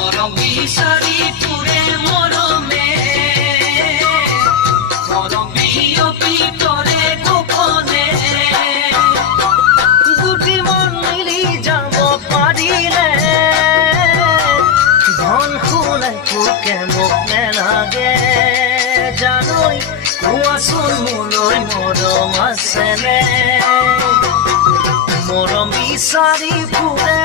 মৰম বিচাৰি ফুৰে মৰমে মৰম বিয়পি কৰে গোপনে দুটি মন মিলি যাব পাৰিলে ধন শুনাই পোকে মোক নেলাগে জানৈ কোৱাচোন মোলৈ মৰম আছেনে মৰম বিচাৰি ফুৰে